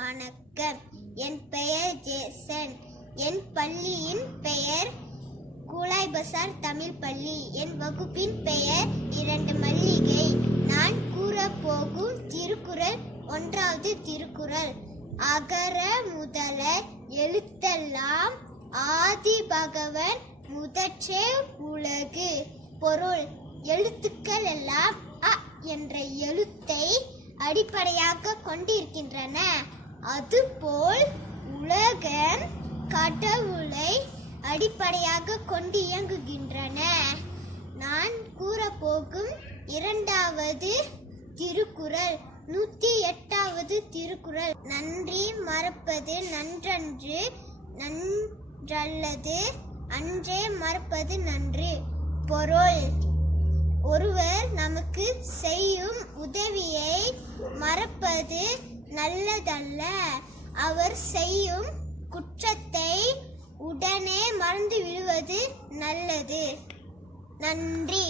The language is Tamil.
வணக்கம். என் பெயர் ஜேசன். என் பள்ளியின் பெயர் கூலாய் பசார் தமிழ் பள்ளி. என் வகுப்பின் பெயர் 2 மல்லிகை. நான் கூறப்போகும் திருக்குறள் 1வது திருக்குறள். அகர முதல எழுத்தெல்லாம் ஆதி பகவன் முதற்றே உலகு. பொருள்: எழுத்துக்கள் எல்லாம் அ என்ற எழுத்தை அடிப்படையாக கொண்டிருக்கின்றன. அதுபோல் உலகம் கடவுளை அடிப்படையாக கொண்டு இயங்குகின்றன. நான் கூறப்போகும் 2வது திருக்குறள் 108வது திருக்குறள். நன்றி மறப்பது நன்றன்று, நன்றல்லது அன்றே மறப்பது நன்று. பொருள்: ஒருவர் நமக்கு செய்யும் உதவியை மறப்பது நல்லதல்ல. அவர் செய்யும் குற்றத்தை உடனே மறந்து விடுவது நல்லது. நன்றி.